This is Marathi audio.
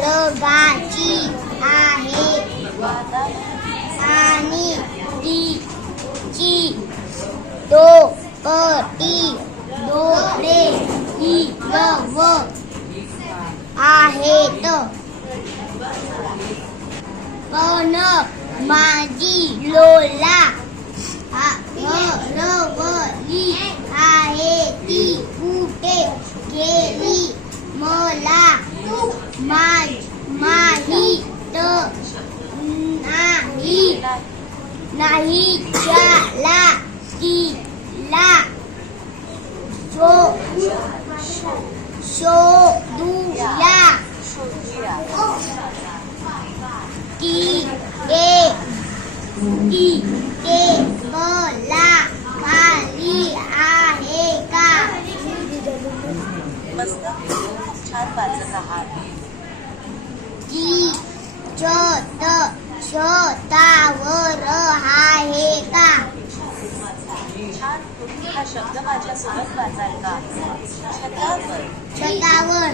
रगाची आहे आणि तिची दोपटी डोळे हिरव आहेत पण माझी लोला हरवली आहे ती कुठे गेली मला माहीत नाही चला तिला शोधूया टेबला खाली आहे का मस्त छान वाचत आहात ती छतावर आहे का छान तुम्ही हा शब्द माझ्यासोबत वाचाल का छतावर छतावर